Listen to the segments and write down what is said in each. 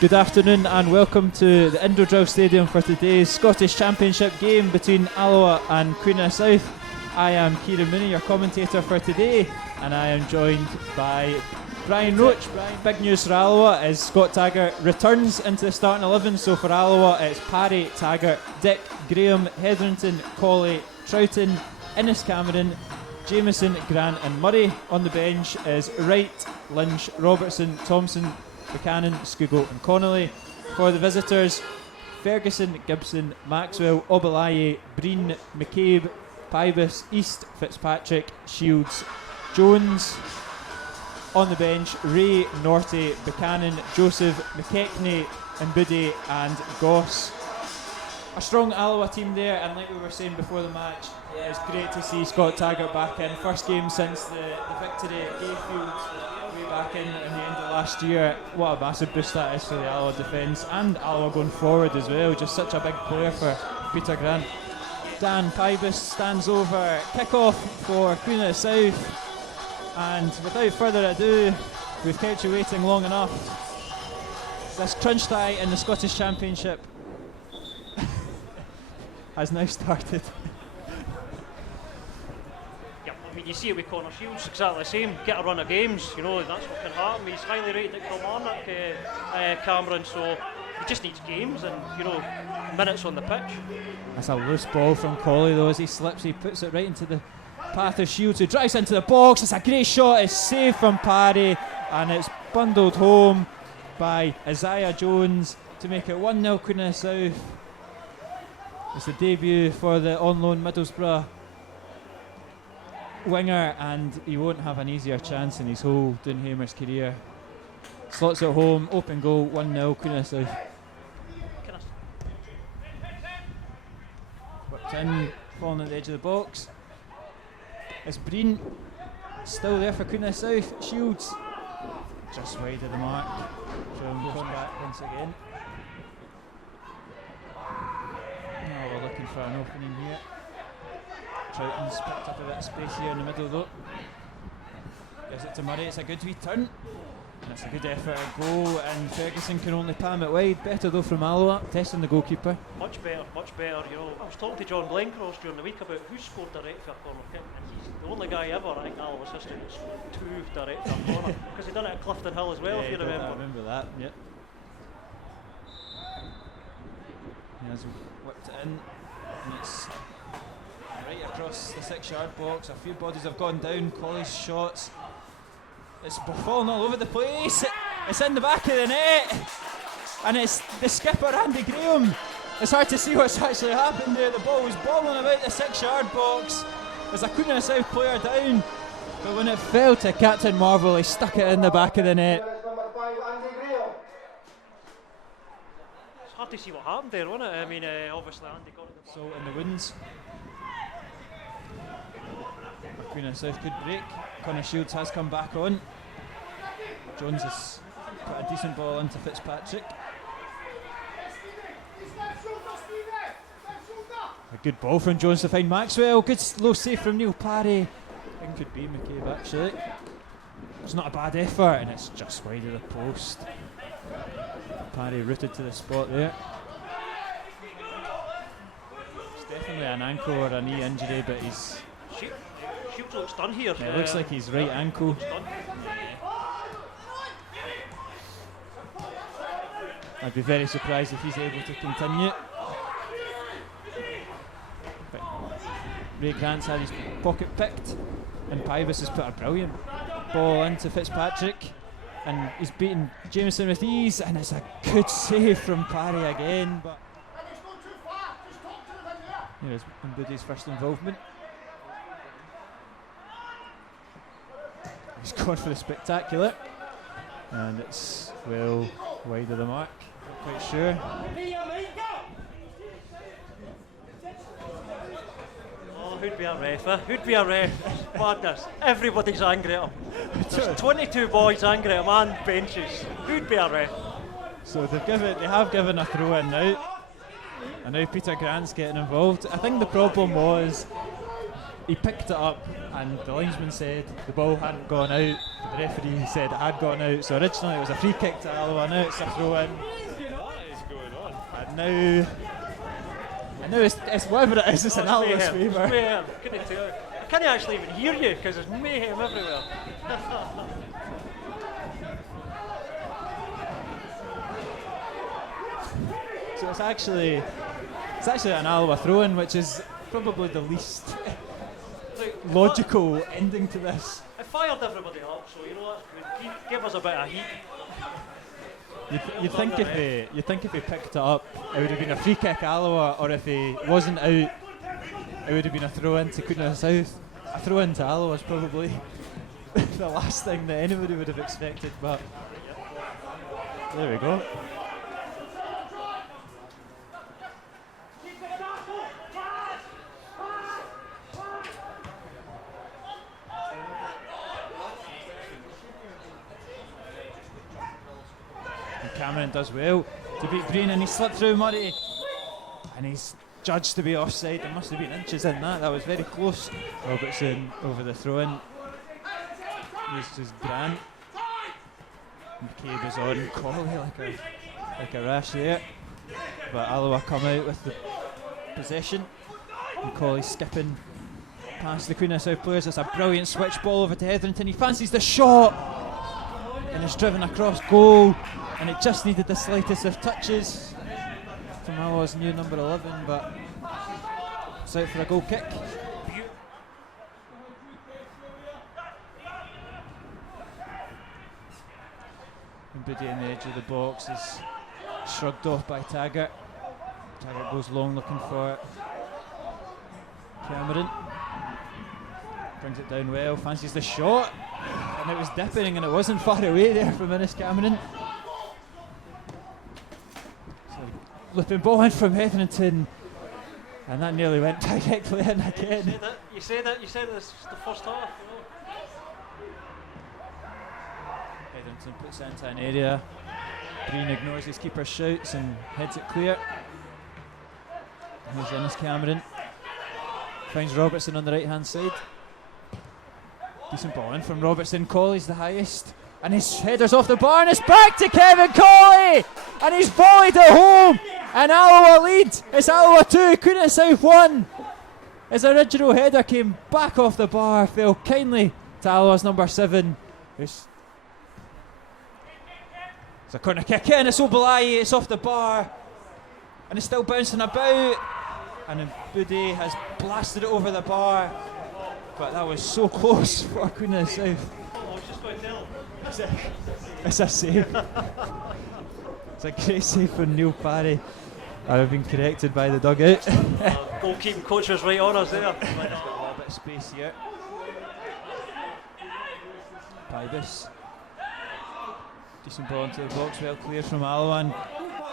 Good afternoon and welcome to the Indodrill Stadium for today's Scottish Championship game between Alloa and Queen of the South. I am Kieran Mooney, your commentator for today, and I am joined by Brian Roach. Big news for Alloa is Scott Taggart returns into the starting 11, so for Alloa it's Parry, Taggart, Dick, Graham, Hetherington, Colley, Troughton, Innes Cameron, Jamieson, Grant and Murray. On the bench is Wright, Lynch, Robertson, Thompson, Buchanan, Scugo and Connolly. For the visitors, Ferguson, Gibson, Maxwell, Obalaye, Breen, McCabe, Pybus, East, Fitzpatrick, Shields, Jones. On the bench, Ray, Norty, Buchanan, Joseph, McKechnie, Mbudi and Goss. A strong Alloa team there, and like we were saying before the match, it's great to see Scott Taggart back in. First game since the victory at Gayfield way back in the end of last year. What a massive boost that is for the Alloa defence and Alloa going forward as well. Just such a big player for Peter Grant. Dan Pybus stands over, kick-off for Queen of the South, and without further ado, we've kept you waiting long enough. This crunch tie in the Scottish Championship has now started. Yeah, I mean, you see it with Connor Shields, exactly the same. Get a run of games, you know, that's what can happen. He's highly rated at Kilmarnock, Cameron, so he just needs games and, you know, minutes on the pitch. That's a loose ball from Colley though. As he slips, he puts it right into the path of Shields, who drives into the box. It's a great shot, it's saved from Parry, and it's bundled home by Isaiah Jones to make it 1-0 Queen of the South. It's the debut for the on-loan Middlesbrough winger, and he won't have an easier chance in his whole Dunhamer's career. Slots it home, open goal, 1-0 Queen of the South. Whipped in, falling at the edge of the box. It's Breen, still there for Queen of the South. Shields, just wide of the mark. From back once again. Now we're looking for an opening here. Troughton's picked up a bit of space here in the middle though. Gives it to Murray, it's a good wee turn. And it's a good effort at goal, and Ferguson can only palm it wide. Better though from Alloa, testing the goalkeeper. Much better, you know. I was talking to John Glencross during the week about who scored direct for a corner kick, and he's the only guy ever, I think, in Alloa's history that scored 2 direct for a corner, because he done it at Clifton Hill as well, Yeah, if you remember. I remember that, yep. He has whipped it in, and it's right across the 6-yard box. A few bodies have gone down. Colley's shots, it's falling all over the place. It's in the back of the net, and it's the skipper Andy Graham. It's hard to see what's actually happened there. The ball was bowling about the 6-yard box. There's a Queen of the South player down, but when it fell to Captain Marvel, he stuck it in the back of the net. It's hard to see what happened there, wasn't it? I mean, obviously Andy got it. So in the winds, Queen of the South could break. Connor Shields has come back on. Jones has put a decent ball into Fitzpatrick. A good ball from Jones to find Maxwell. Good low save from Neil Parry. I think could be McCabe actually. It's not a bad effort, and it's just wide of the post. Parry rooted to the spot there. It's definitely an ankle or a knee injury, but he's... Shields looks done here. Yeah, it looks like his right ankle. I'd be very surprised if he's able to continue. But Ray Grant's had his pocket picked, and Pybus has put a brilliant ball into Fitzpatrick, and he's beaten Jamieson with ease, and it's a good save from Parry again. But here's Mbudi's first involvement. He's gone for the spectacular, and it's well wide of the mark. Not quite sure. Oh, who'd be a ref? Who'd be a ref? Madness. Everybody's angry at him. There's 22 boys angry at him and benches. Who'd be a ref? So they have given a throw in now, and now Peter Grant's getting involved. I think the problem was he picked it up, and the linesman said the ball hadn't gone out. But the referee said it had gone out. So originally it was a free kick to Alloa. Now it's a throw in. What is going on? And now it's whatever it is. It's an Alloa's favour. Mayhem. Couldn't tell. I can't actually even hear you because there's mayhem everywhere. So it's actually an Alloa throw-in, which is probably the least logical ending to this. I fired everybody up, so you know that's good. Give us a bit of heat. You'd think if he picked it up, it would have been a free kick Alloa, or if he wasn't out, it would have been a throw-in to Queen South. A throw-in to Alloa is probably the last thing that anybody would have expected, but there we go. Cameron does well to beat Green, and he slipped through Murray, and he's judged to be offside. There must have been inches in that. That was very close. Robertson over the throw-in. This is Grant. McCabe is on Colley like a rash there, but Alloa come out with the possession, and Colley skipping past the Queen of South players. It's a brilliant switch ball over to Hetherington. He fancies the shot, and it's driven across goal. And it just needed the slightest of touches from Alloa's new number 11, but it's out for a goal kick. And Biddy in the edge of the box is shrugged off by Taggart. Taggart goes long looking for Cameron. Brings it down well, fancies the shot, and it was dipping, and it wasn't far away there from Innes Cameron. Looping ball in from Hetherington, and that nearly went directly in again. You said it was the first half. You know. Hetherington puts it into an area. Green ignores his keeper's shouts and heads it clear. Here's Innes Cameron. Finds Robertson on the right hand side. Decent ball in from Robertson. Colley's the highest, and his header's off the bar, and it's back to Kevin Colley, and he's volleyed it home, and Alloa lead. It's Alloa 2, Queen of South 1. His original header came back off the bar, fell kindly to Alloa's number 7. It's a corner kick in, it's Obalayi, it's off the bar, and it's still bouncing about, and then Boudet has blasted it over the bar, but that was so close for Queen of South. I was just going to tell him. It's a save. It's a great save from Neil Parry. I've been corrected by the dugout. Goalkeeping coach was right on us there. Got a little bit of space here. Pybus. Decent ball into the box, well clear from Alloa.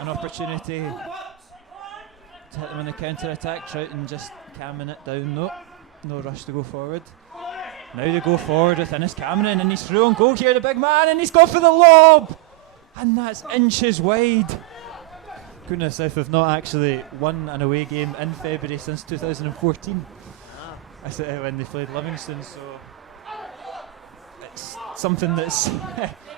An opportunity to hit them on the counter attack. Troughton just camming it down. No rush to go forward. Now they go forward with Innes Cameron, and he's through on goal here, the big man, and he's gone for the lob, and that's inches wide. Queen of South have not actually won an away game in February since 2014. I said when they played Livingston, so it's something that's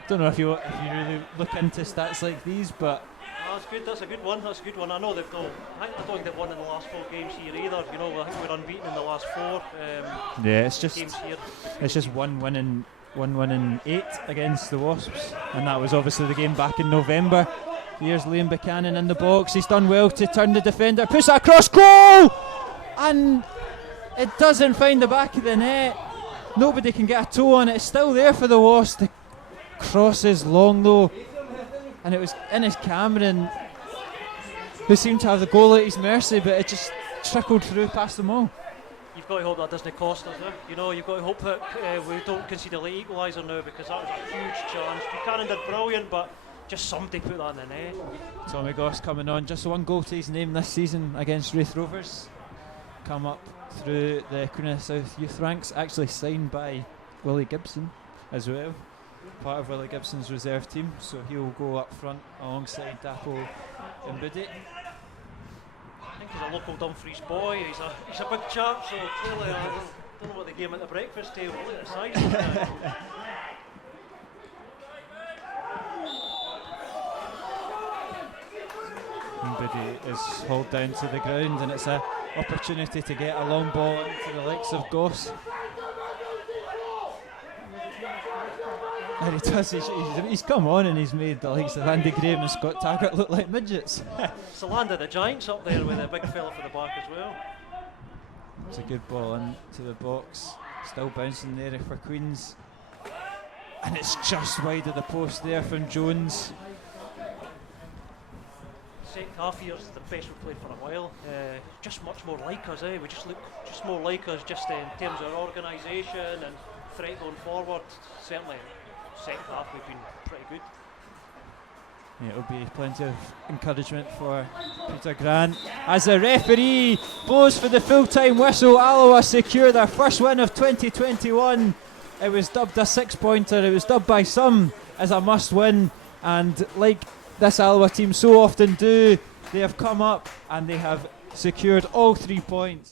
don't know if you really look into stats like these, but That's good. That's a good one. I know they've not. I don't think they've won in the last 4 games here either. You know, I think we're unbeaten in the last 4. yeah, it's just games here. It's just one win in 8 against the Wasps, and that was obviously the game back in November. Here's Liam Buchanan in the box. He's done well to turn the defender, puts that across goal, and it doesn't find the back of the net. Nobody can get a toe on it. It's still there for the Wasps. The cross is long though, and it was Innes Cameron who seemed to have the goal at his mercy, but it just trickled through past them all. You've got to hope that doesn't cost us now. You know, you've got to hope that we don't concede a late equaliser now, because that was a huge chance. Buchanan did brilliant, but just somebody put that in the net. Tommy Goss coming on, just 1 goal to his name this season against Wraith Rovers. Come up through the Queen of South youth ranks, actually signed by Willie Gibson as well. Part of Willie Gibson's reserve team, so he'll go up front alongside Dapo and Biddy. think he's a local Dumfries boy. He's a big chap, so clearly I don't know what they gave him at the breakfast table. Look at the size of it. Somebody is hauled down to the ground, and it's an opportunity to get a long ball into the likes of Goss. And he does, he's come on and he's made the likes of Andy Graham and Scott Taggart look like midgets. It's the land of the giants up there with a big fella for the back as well. It's a good ball into the box, still bouncing there for Queens. And it's just wide of the post there from Jones. Second half here's the best we've played for a while. Just much more like us, We just look just more like us, just in terms of our organisation and threat going forward. Certainly, second half we've been pretty good. Yeah, it'll be plenty of encouragement for Peter Grant as the referee blows for the full-time whistle. Alloa secure their first win of 2021. It was dubbed a 6-pointer. It was dubbed by some as a must-win, and like this Alloa team so often do, they have come up and they have secured all 3 points.